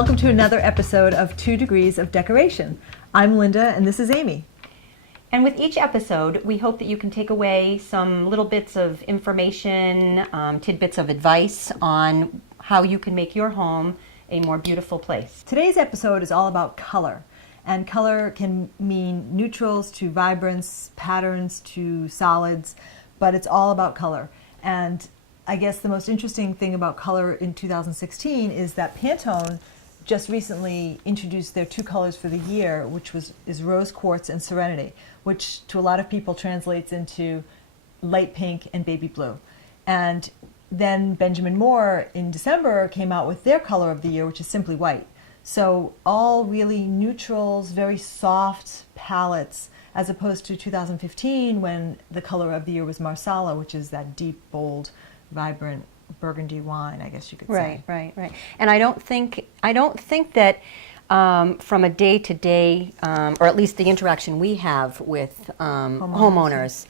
welcome to another episode of 2 Degrees of Decoration. I'm Linda and this is Amy. And with each episode, we hope that you can take away some little bits of information, tidbits of advice on how you can make your home a more beautiful place. Today's episode is all about color. And color can mean neutrals to vibrance, patterns to solids, but it's all about color. And I guess the most interesting thing about color in 2016 is that Pantone just recently introduced their 2 colors for the year, which is rose quartz and serenity, which to a lot of people translates into light pink and baby blue. And then Benjamin Moore in December came out with their color of the year, which is simply white. So all really neutrals, very soft palettes, as opposed to 2015 when the color of the year was Marsala, which is that deep, bold, vibrant burgundy wine, I guess you could say. Right. And I don't think that from a day-to-day, or at least the interaction we have with homeowners,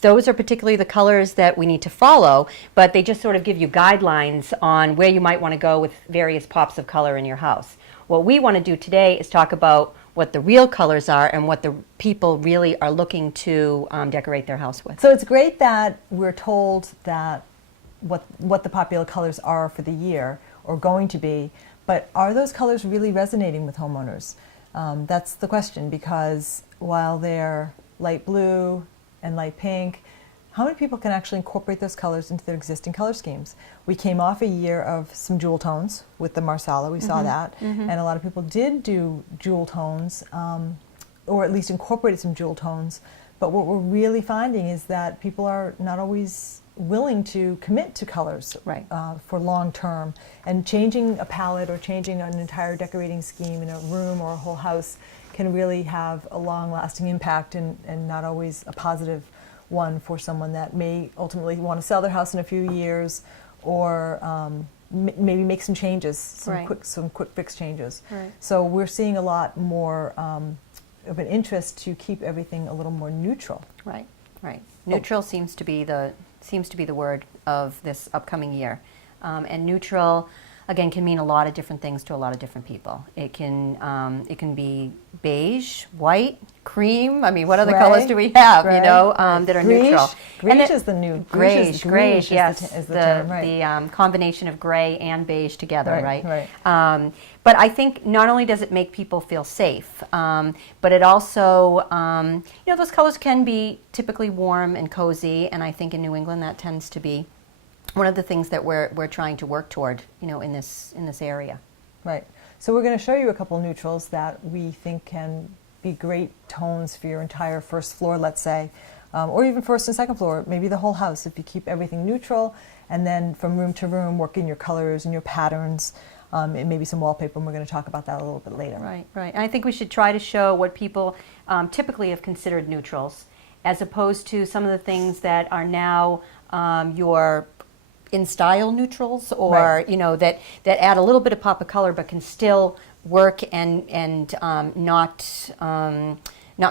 those are particularly the colors that we need to follow, but they just sort of give you guidelines on where you might want to go with various pops of color in your house. What we want to do today is talk about what the real colors are and what the people really are looking to decorate their house with. So it's great that we're told that what the popular colors are for the year or going to be, but are those colors really resonating with homeowners? That's the question, because while they're light blue and light pink, how many people can actually incorporate those colors into their existing color schemes? We came off a year of some jewel tones with the Marsala, we saw that, and a lot of people did do jewel tones, or at least incorporated some jewel tones, but what we're really finding is that people are not always willing to commit to colors for long term, and changing a palette or changing an entire decorating scheme in a room or a whole house can really have a long-lasting impact and not always a positive one for someone that may ultimately want to sell their house in a few years, or maybe make some changes, some quick fix changes. So we're seeing a lot more of an interest to keep everything a little more neutral. Right. Neutral seems to be the word of this upcoming year, and neutral again can mean a lot of different things to a lot of different people. It can be beige, white, cream. I mean, what other colors do we have? That are neutral. Greige is the new greige. Yes, is the term, right. The combination of gray and beige together, right. But I think not only does it make people feel safe, but it also, those colors can be typically warm and cozy, and I think in New England that tends to be one of the things that we're trying to work toward, in this area. Right. So we're going to show you a couple neutrals that we think can be great tones for your entire first floor, let's say, or even first and second floor, maybe the whole house, if you keep everything neutral, and then from room to room, work in your colors and your patterns, and maybe some wallpaper, and we're going to talk about that a little bit later. Right. And I think we should try to show what people typically have considered neutrals, as opposed to some of the things that are now your in-style neutrals, or that add a little bit of pop of color but can still work and not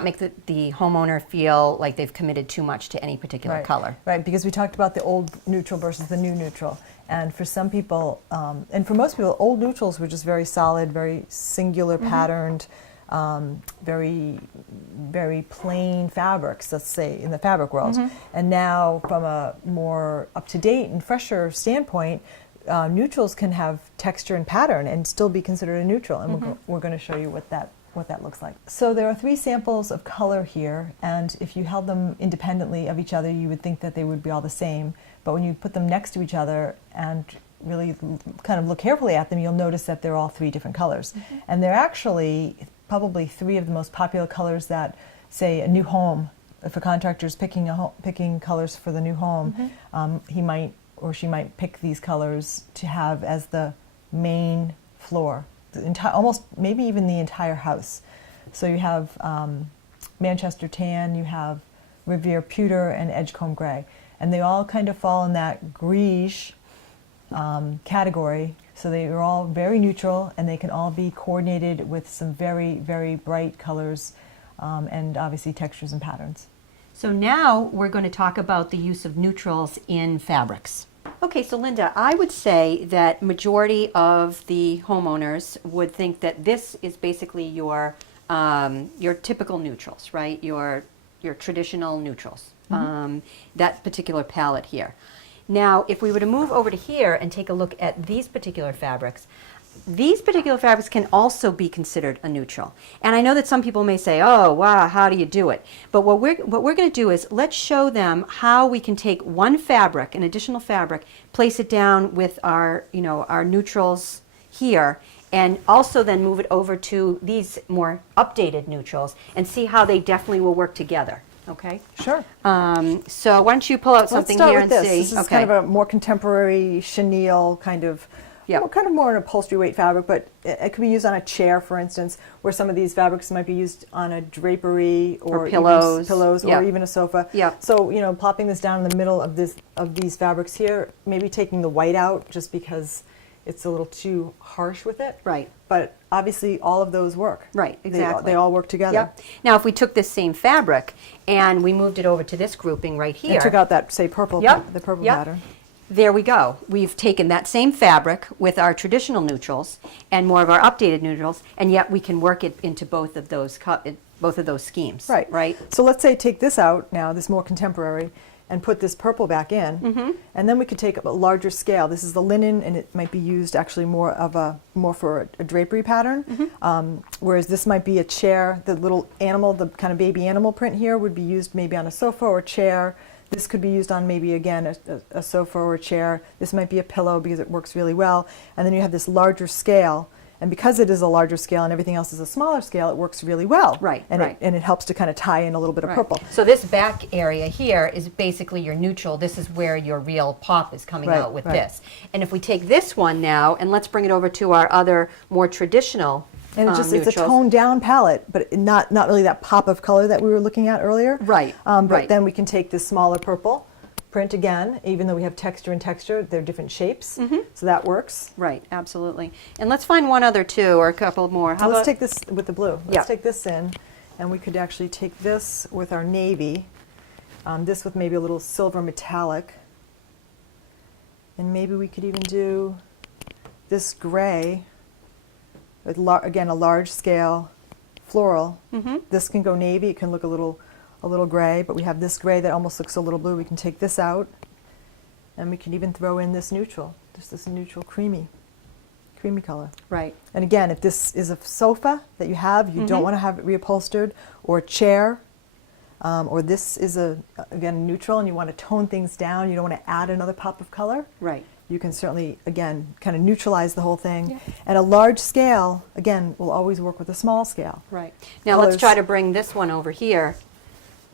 make the homeowner feel like they've committed too much to any particular color. Right, because we talked about the old neutral versus the new neutral, and for some people, and for most people, old neutrals were just very solid, very singular patterned, very, very plain fabrics, let's say, in the fabric world. And now, from a more up-to-date and fresher standpoint, neutrals can have texture and pattern and still be considered a neutral, and we're going to show you what that looks like. So there are 3 samples of color here, and if you held them independently of each other, you would think that they would be all the same, but when you put them next to each other and really kind of look carefully at them, you'll notice that they're all 3 different colors. And they're actually probably 3 of the most popular colors that, say, a new home, if a contractor is picking colors for the new home, he might or she might pick these colors to have as the main floor, almost maybe even the entire house. So you have Manchester tan, you have Riviere pewter, and Edgecombe gray, and they all kind of fall in that greige category. So they are all very neutral, and they can all be coordinated with some very, very bright colors, and obviously textures and patterns. So now we're going to talk about the use of neutrals in fabrics. Okay, so Linda, I would say that majority of the homeowners would think that this is basically your typical neutrals, right? Your traditional neutrals, that particular palette here. Now, if we were to move over to here and take a look at these particular fabrics can also be considered a neutral. And I know that some people may say, oh, wow, how do you do it? But what we're going to do is let's show them how we can take one fabric, an additional fabric, place it down with our, our neutrals here, and also then move it over to these more updated neutrals and see how they definitely will work together. Okay? Sure. So why don't you pull out something here and see? This is kind of a more contemporary chenille kind of, kind of more an upholstery weight fabric, but it could be used on a chair, for instance, where some of these fabrics might be used on a drapery or pillows, or even a sofa. Yeah. So plopping this down in the middle of these fabrics here, maybe taking the white out just because it's a little too harsh with it. Right. But obviously all of those work. Right, exactly. They all work together. Yep. Now if we took this same fabric and we moved it over to this grouping right here. And took out that, say, purple, the purple pattern. There we go. We've taken that same fabric with our traditional neutrals and more of our updated neutrals, and yet we can work it into both of those schemes. Right. Right. So let's say take this out now, this more contemporary, and put this purple back in, and then we could take a larger scale. This is the linen, and it might be used actually more for a drapery pattern, whereas this might be a chair. The little animal, the kind of baby animal print here would be used maybe on a sofa or a chair. This could be used on maybe, again, a sofa or a chair. This might be a pillow because it works really well. And then you have this larger scale. And because it is a larger scale and everything else is a smaller scale, it works really well. Right, and right. It helps to kind of tie in a little bit of purple. So this back area here is basically your neutral. This is where your real pop is coming out with this. And if we take this one now, and let's bring it over to our other more traditional and it's a toned down palette, but not really that pop of color that we were looking at earlier. Right. But then we can take this smaller purple print again, even though we have texture and texture, they're different shapes, so that works. Right, absolutely. And let's find one other two or a couple more. How let's take this with the blue. Let's take this in, and we could actually take this with our navy, this with maybe a little silver metallic, and maybe we could even do this gray with, again, a large scale floral. This can go navy, it can look a little gray, but we have this gray that almost looks a little blue. We can take this out, and we can even throw in this neutral, just this neutral creamy color. Right. And again, if this is a sofa that you have, you don't want to have it reupholstered, or a chair, or this is again neutral and you want to tone things down, you don't want to add another pop of color. Right. You can certainly, again, kind of neutralize the whole thing. And a large scale, again, will always work with a small scale. Right. Now let's try to bring this one over here.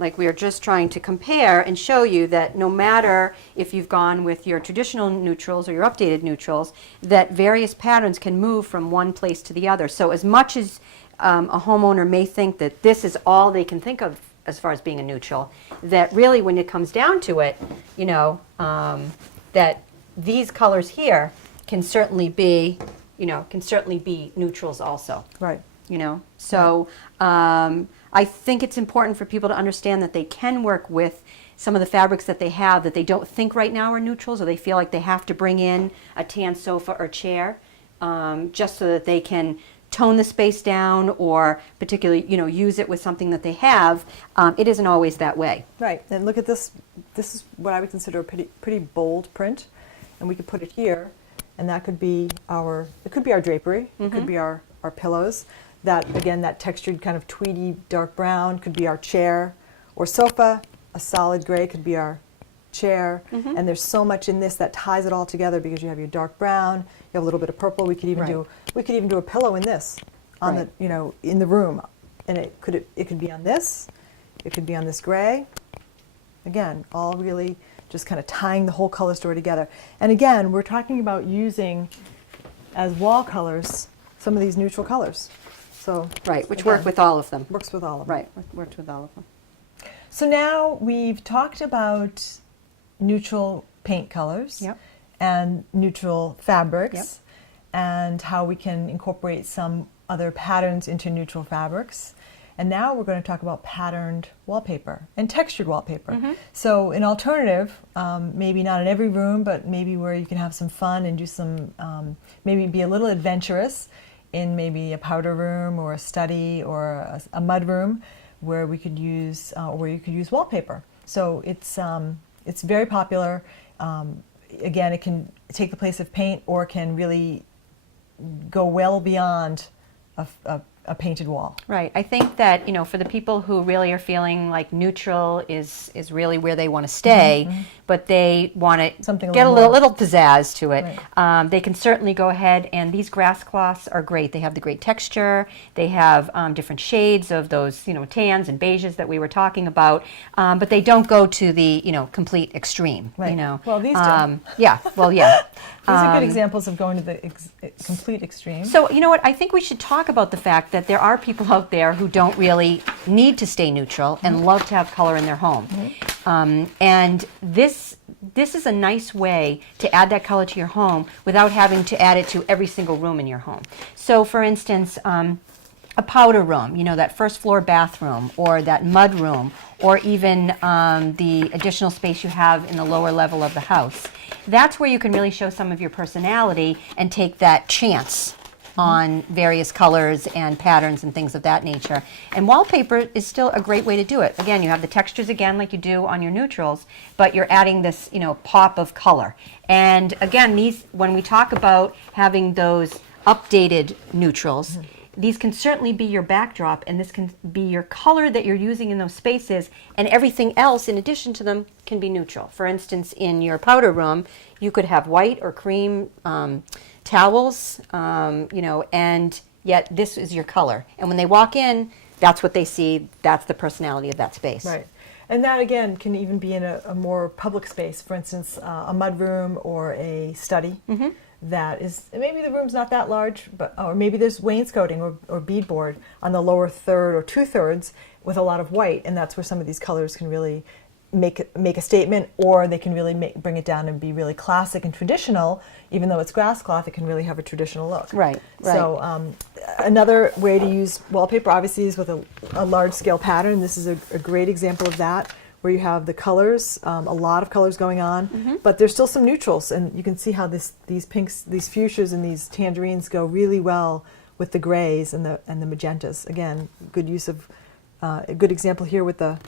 Like we are just trying to compare and show you that no matter if you've gone with your traditional neutrals or your updated neutrals, that various patterns can move from one place to the other. So as much as a homeowner may think that this is all they can think of as far as being a neutral, that really when it comes down to it, that these colors here can certainly be, neutrals also. Right. So I think it's important for people to understand that they can work with some of the fabrics that they have that they don't think right now are neutrals, or they feel like they have to bring in a tan sofa or chair, just so that they can tone the space down, or particularly, use it with something that they have. It isn't always that way. Right. And look at this. This is what I would consider a pretty bold print, and we could put it here, and that could be our drapery. It could be our pillows. That, again, that textured kind of tweedy dark brown could be our chair or sofa. A solid gray could be our chair. And there's so much in this that ties it all together, because you have your dark brown, you have a little bit of purple. We could even do a pillow in this on the in the room, and it could be on this, it could be on this gray. Again, all really just kind of tying the whole color story together. And again, we're talking about using as wall colors some of these neutral colors. So, which work with all of them. Works with all of them. Right, works with all of them. So now we've talked about neutral paint colors and neutral fabrics, and how we can incorporate some other patterns into neutral fabrics. And now we're going to talk about patterned wallpaper and textured wallpaper. So an alternative, maybe not in every room, but maybe where you can have some fun and do some, maybe be a little adventurous in maybe a powder room or a study or a mud room where we could use, where you could use wallpaper. So it's very popular. Again, it can take the place of paint or can really go well beyond a painted wall. Right. I think that, you know, for the people who really are feeling like neutral is really where they want to stay, but they want to get a little pizzazz to it, right. They can certainly go ahead, and these grass cloths are great. They have the great texture. They have different shades of those, you know, tans and beiges that we were talking about, but they don't go to the, you know, complete extreme. Right. You know. Well, these do. Yeah. Well, yeah. These are good examples of going to the complete extreme. So, you know what, I think we should talk about the fact that there are people out there who don't really need to stay neutral and love to have color in their home. And this is a nice way to add that color to your home without having to add it to every single room in your home. So, for instance, a powder room, you know, that first floor bathroom, or that mud room, or even the additional space you have in the lower level of the house. That's where you can really show some of your personality and take that chance on various colors and patterns and things of that nature. And wallpaper is still a great way to do it. Again, you have the textures again like you do on your neutrals, but you're adding this, you know, pop of color. And again, these, when we talk about having those updated neutrals, these can certainly be your backdrop, and this can be your color that you're using in those spaces, and everything else in addition to them can be neutral. For instance, in your powder room, you could have white or cream towels, you know, and yet this is your color. And when they walk in, that's what they see. That's the personality of that space. Right. And that, again, can even be in a more public space. For instance, a mud room or a study. That is, maybe the room's not that large, but or maybe there's wainscoting or beadboard on the lower third or 2/3 with a lot of white, and that's where some of these colors can really make a statement, or they can really bring it down and be really classic and traditional. Even though it's grass cloth, it can really have a traditional look. Right. So another way to use wallpaper, obviously, is with a large scale pattern. This is a great example of that, where you have the colors, a lot of colors going on, but there's still some neutrals, and you can see how these pinks, these fuchsias and these tangerines go really well with the grays and the magentas. Again, good use of, a good example here with the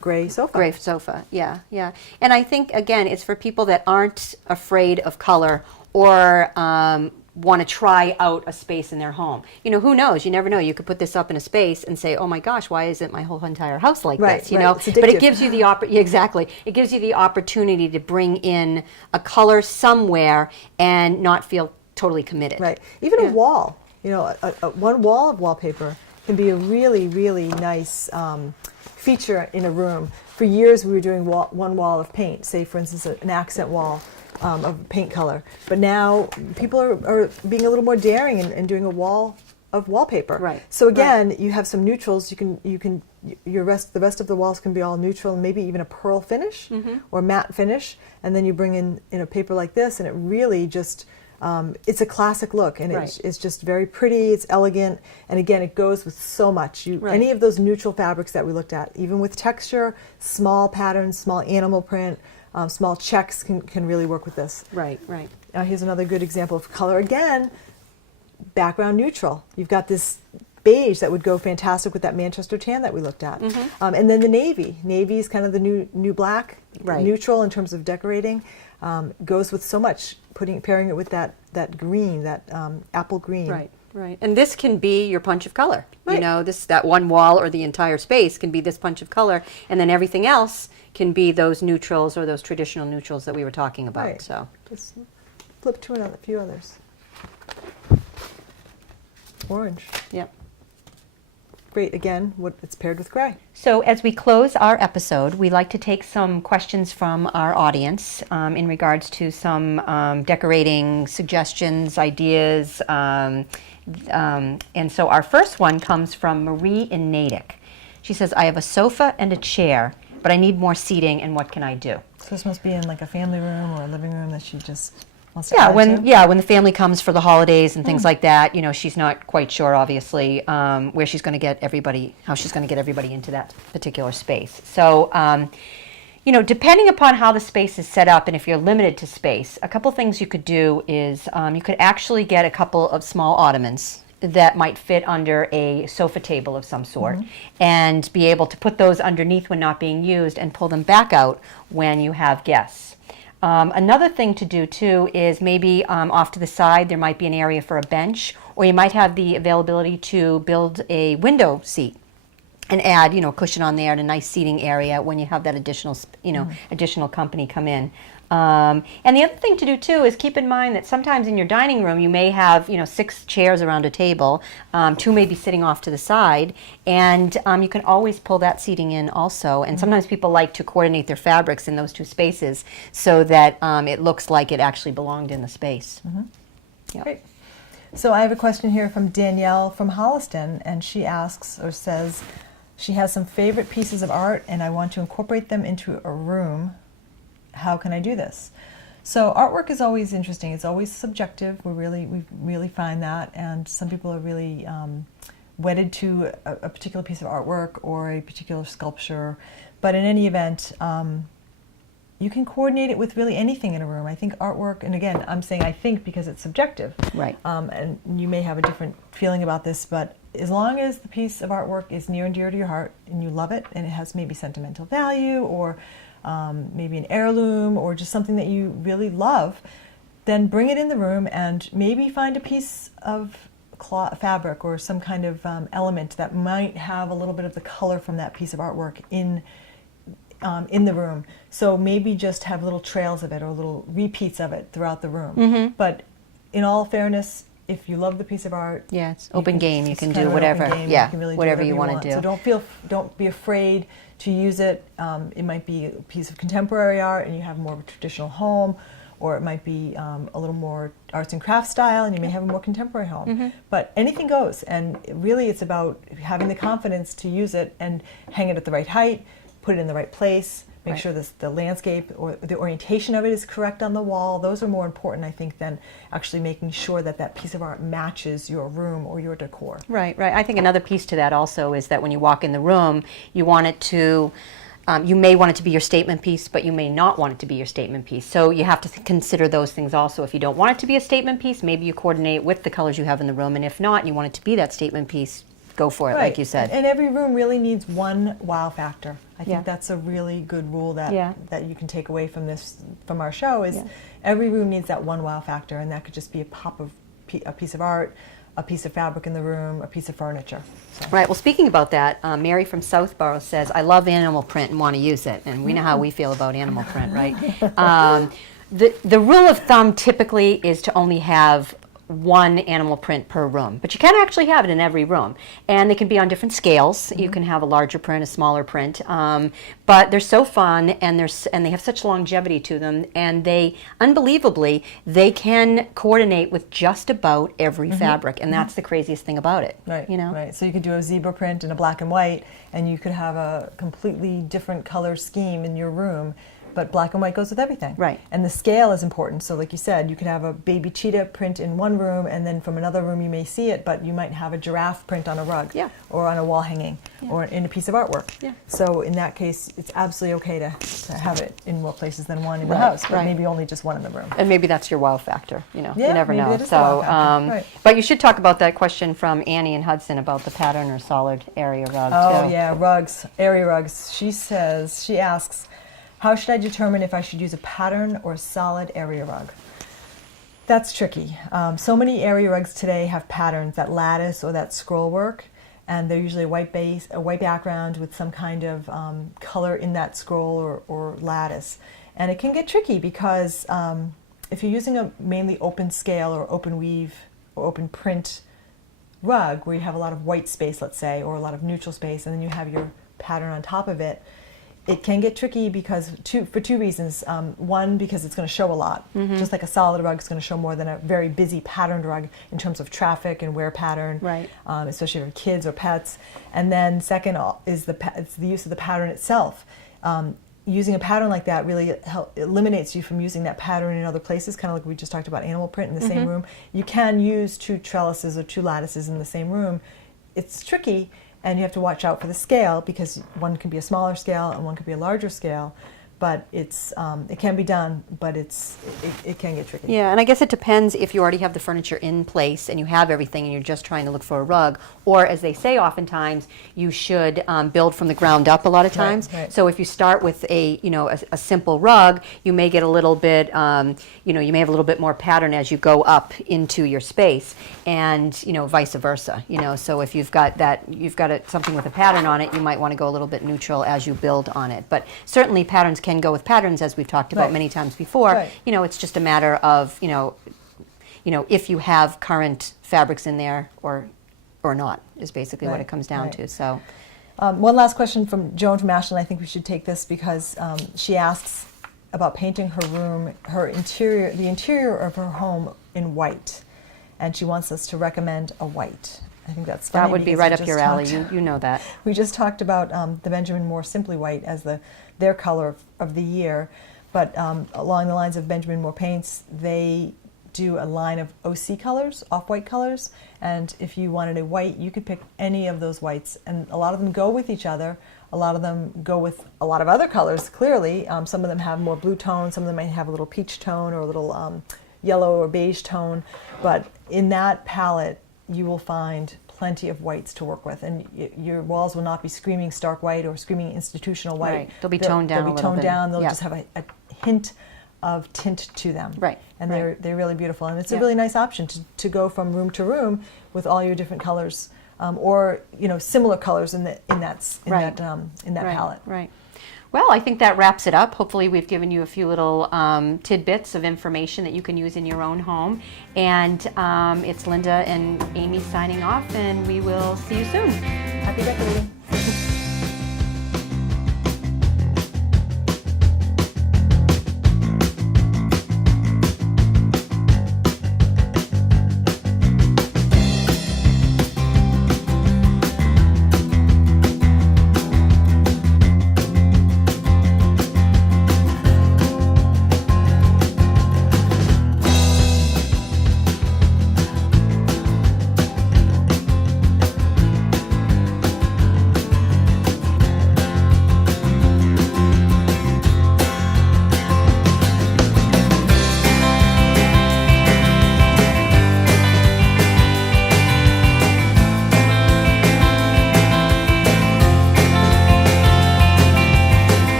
gray sofa. Gray sofa, yeah, yeah. And I think, again, it's for people that aren't afraid of color or want to try out a space in their home. You know, who knows? You never know. You could put this up in a space and say, "Oh my gosh, why isn't my whole entire house like this?" You know, but it gives you the exactly. It gives you the opportunity to bring in a color somewhere and not feel totally committed. Right. Even a wall. You know, one wall of wallpaper can be a really, really nice feature in a room. For years, we were doing one wall of paint. Say, for instance, an accent wall. Of paint color, but now people are being a little more daring and doing a wall of wallpaper. Right. So again, you have some neutrals. The rest of the walls can be all neutral, and maybe even a pearl finish or matte finish, and then you bring in a paper like this, and it really just it's a classic look, and it's just very pretty. It's elegant, and again, it goes with so much. Any of those neutral fabrics that we looked at, even with texture, small patterns, small animal print. Small checks can really work with this. Right, right. Here's another good example of color. Again, background neutral. You've got this beige that would go fantastic with that Manchester tan that we looked at. And then the navy. Navy is kind of the new black, neutral in terms of decorating. Goes with so much, pairing it with that green, that apple green. Right. Right, and this can be your punch of color. Right. You know, that one wall or the entire space can be this punch of color, and then everything else can be those neutrals or those traditional neutrals that we were talking about. Right. So just flip to a few others. Orange. Yep. Great. Again, it's paired with gray. So as we close our episode, we like to take some questions from our audience in regards to some decorating suggestions, ideas. And so our first one comes from Marie in Natick. She says, "I have a sofa and a chair, but I need more seating, and what can I do?" So this must be in like a family room or a living room that she just wants to add to? When the family comes for the holidays and things like that, she's not quite sure, obviously, where she's going to get everybody, how she's going to get everybody into that particular space. So, depending upon how the space is set up and if you're limited to space, a couple things you could do is you could actually get a couple of small ottomans that might fit under a sofa table of some sort and be able to put those underneath when not being used and pull them back out when you have guests. Another thing to do too is maybe off to the side there might be an area for a bench, or you might have the availability to build a window seat and add, cushion on there and a nice seating area when you have that additional, additional company come in. And the other thing to do too is keep in mind that sometimes in your dining room you may have 6 chairs around a table, 2 may be sitting off to the side, and you can always pull that seating in also. And sometimes people like to coordinate their fabrics in those 2 spaces so that it looks like it actually belonged in the space. Yep. Great. So I have a question here from Danielle from Holliston, and she asks or says she has some favorite pieces of art and I want to incorporate them into a room. How can I do this? So artwork is always interesting. It's always subjective. We really find that, and some people are really wedded to a particular piece of artwork or a particular sculpture. But in any event, you can coordinate it with really anything in a room. I think artwork, and again, I'm saying I think because it's subjective. Right. And you may have a different feeling about this, but as long as the piece of artwork is near and dear to your heart and you love it and it has maybe sentimental value or maybe an heirloom or just something that you really love, then bring it in the room and maybe find a piece of cloth, fabric or some kind of element that might have a little bit of the color from that piece of artwork in the room. So maybe just have little trails of it or little repeats of it throughout the room. But in all fairness, if you love the piece of art, it's open game. You can do whatever. You can really do whatever you want to do. So don't be afraid to use it. It might be a piece of contemporary art and you have more of a traditional home, or it might be a little more arts and crafts style and you may have a more contemporary home. But anything goes, and really it's about having the confidence to use it and hang it at the right height, put it in the right place, make sure the landscape or the orientation of it is correct on the wall. Those are more important, I think, than actually making sure that that piece of art matches your room or your decor. Right. I think another piece to that also is that when you walk in the room, you want it to, you may want it to be your statement piece, but you may not want it to be your statement piece. So you have to consider those things also. If you don't want it to be a statement piece, maybe you coordinate with the colors you have in the room, and if not, and you want it to be that statement piece, go for it, like you said. And every room really needs one wow factor. I think that's a really good rule that that you can take away from our show is every room needs that one wow factor, and that could just be a piece of art, a piece of fabric in the room, a piece of furniture. So. Right. Well, speaking about that, Mary from Southborough says, I love animal print and want to use it. And we know how we feel about animal print, right? The rule of thumb typically is to only have one animal print per room, but you can actually have it in every room, and they can be on different scales. You can have a larger print, a smaller print, but they're so fun, and they have such longevity to them, and they unbelievably they can coordinate with just about every fabric, and that's the craziest thing about it. Right. Right. So you could do a zebra print in a black and white, and you could have a completely different color scheme in your room. But black and white goes with everything. Right. And the scale is important. So like you said, you could have a baby cheetah print in one room, and then from another room you may see it, but you might have a giraffe print on a rug or on a wall hanging or in a piece of artwork. So in that case, it's absolutely okay to have it in more places than one in the house, but maybe only just one in the room. And maybe that's your wow factor, you never know. So, but you should talk about that question from Annie in Hudson about the pattern or solid area rug too. Oh yeah, rugs, area rugs. She asks, how should I determine if I should use a pattern or a solid area rug? That's tricky. So many area rugs today have patterns, that lattice or that scroll work, and they're usually a white base, a white background with some kind of color in that scroll or lattice. And it can get tricky because if you're using a mainly open scale or open weave or open print rug where you have a lot of white space, let's say, or a lot of neutral space, and then you have your pattern on top of it, it can get tricky because for two reasons. One, because it's going to show a lot. Just like a solid rug is going to show more than a very busy patterned rug in terms of traffic and wear pattern, especially for kids or pets. And then second is it's the use of the pattern itself. using a pattern like that really eliminates you from using that pattern in other places, kind of like we just talked about animal print in the same room. You can use 2 trellises or 2 lattices in the same room. It's tricky, and you have to watch out for the scale, because one can be a smaller scale and one can be a larger scale. But it's it can be done, but it can get tricky. Yeah, and I guess it depends if you already have the furniture in place and you have everything and you're just trying to look for a rug, or as they say oftentimes, you should build from the ground up a lot of times. Right. So if you start with a simple rug, you may get a little bit you may have a little bit more pattern as you go up into your space, and vice versa. So if you've got something with a pattern on it, you might want to go a little bit neutral as you build on it. But certainly patterns can go with patterns, as we've talked about many times before. Right. It's just a matter of if you have current fabrics in there or not, is basically what it comes down to. So one last question from Joan from Ashland. I think we should take this because she asks about painting her room, the interior of her home in white, and she wants us to recommend a white. I think that's funny. That would be right up your alley. You know that. We just talked about the Benjamin Moore Simply White as their color of the year, but along the lines of Benjamin Moore Paints, they do a line of OC colors, off-white colors, and if you wanted a white, you could pick any of those whites, and a lot of them go with each other. A lot of them go with a lot of other colors, clearly. Some of them have more blue tone, some of them might have a little peach tone or a little yellow or beige tone, but in that palette, you will find plenty of whites to work with, and your walls will not be screaming stark white or screaming institutional white. Right. They'll be toned down a little bit. They'll be toned down. They'll Yeah. just have a hint of tint to them. Right. And Right. they're really beautiful, and it's Yeah. a really nice option to go from room to room with all your different colors, or similar colors in that Right. palette. Right. Well, I think that wraps it up. Hopefully we've given you a few little tidbits of information that you can use in your own home. And it's Linda and Amy signing off, and we will see you soon. Happy decorating.